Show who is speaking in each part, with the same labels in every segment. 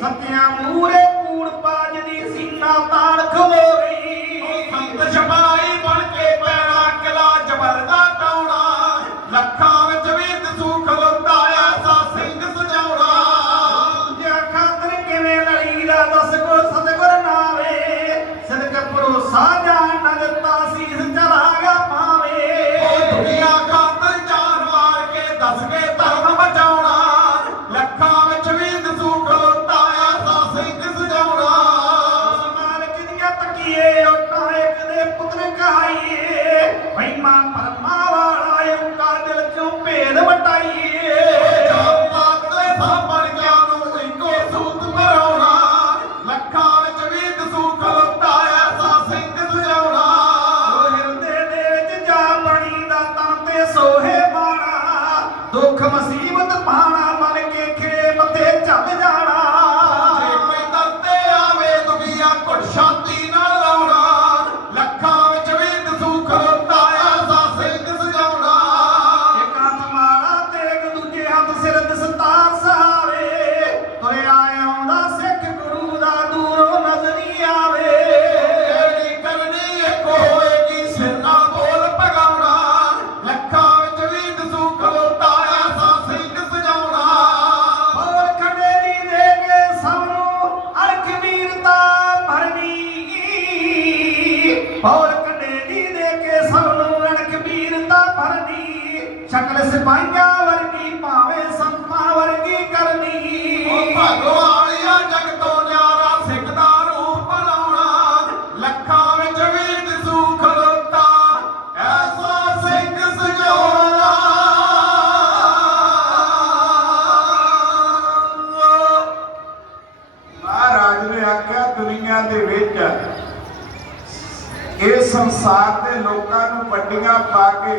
Speaker 1: ਸੱਤਿਆਂ ਮੂਰੇ ਕੂੜ ਪਾਜਦੀ ਸੀਨਾ ਤਾੜ ਖਲੋਈ come así. ਭਰਨੀ ਹੋਰ ਦੇ ਕੇ ਸਭ ਨੂੰ ਅਰਖ ਵੀਰਤਾ ਭਰਨੀ ਸ਼ਕਲ ਸਿਪਾਹੀਆਂ ਵਰਗੀ ਭਾਵੇਂ ਸੰਤਾਂ ਵਰਗੀ ਕਰਨੀ
Speaker 2: ਉਹ ਭਗਵਾਨਿਆ
Speaker 3: ਇਹ ਸੰਸਾਰ ਦੇ ਲੋਕਾਂ ਨੂੰ ਵੱਡੀਆਂ ਪਾ ਕੇ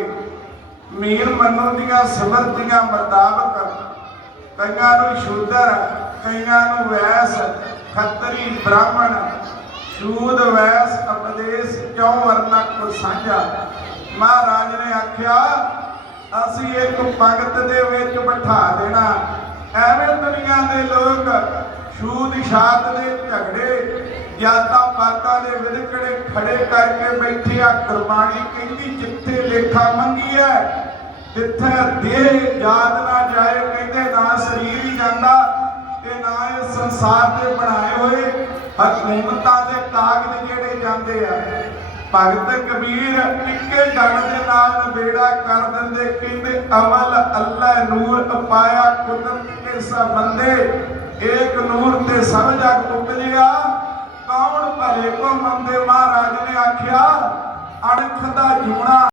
Speaker 3: ਮੀਰ ਮੰਨੋ ਦੀਆਂ ਸਿਮਰਤੀਆਂ ਮੁਤਾਬਕ ਕਈਆਂ ਨੂੰ ਸ਼ੂਦਰ, ਕਈਆਂ ਨੂੰ ਵੈਸ, ਖੱਤਰੀ, ਬ੍ਰਾਹਮਣ ਸ਼ੂਦ ਵੈਸ ਉਪਦੇਸ਼ ਕਿਉਂ ਵਰਨਾ ਕੋ ਸਾਂਝਾ? ਮਹਾਰਾਜ ਨੇ ਆਖਿਆ, ਅਸੀਂ ਇੱਕ ਭਗਤ ਦੇ ਵਿੱਚ ਬਿਠਾ ਦੇਣਾ। ਐਵੇਂ ਦੁਨੀਆ ਦੇ ਲੋਕ ਛੂਤ ਛਾਤ ਦੇ ਝਗੜੇ ਜਾਤਾਂ ਪਾਤਾਂ ਦੇ ਵਿਦਕੜੇ ਖੜੇ ਕਰਕੇ ਬੈਠੇ ਆ। ਗੁਰਬਾਣੀ ਕਹਿੰਦੀ, ਜਿੱਥੇ ਲੇਖਾ ਮੰਗੀ ਹੈ ਜਿੱਥੇ ਦੇਹ ਯਾਦ ਨਾ ਜਾਏ, ਕਹਿੰਦੇ, ਨਾ ਸਰੀਰ ਹੀ ਜਾਂਦਾ ਤੇ ਨਾ ਇਹ ਸੰਸਾਰ ਦੇ ਬਣਾਏ ਹੋਏ ਹਕੂਮਤਾਂ ਦੇ ਕਾਗਜ਼ ਜਿਹੜੇ ਜਾਂਦੇ ਆ। ਭਗਤ ਕਬੀਰ ਇੱਕੇ ਜਣ ਦੇ ਨਾਲ ਨਵੇੜਾ ਕਰ ਦਿੰਦੇ, ਕਹਿੰਦੇ, ਅਵਲ ਅੱਲਾ ਨੂਰ ਅਪਾਇਆ ਕੁਦਰਤ ਕੇ ਸਭ ਏਕ ਨੂਰ ਤੇ ਸਭ ਜਗ ਉਪਜਿਆ। ਭਲੇ ਕੋ ਮੰਦੇ ਮਹਾਰਾਜ ਨੇ ਆਖਿਆ ਅਣਖ ਦਾ ਜੂਣਾ।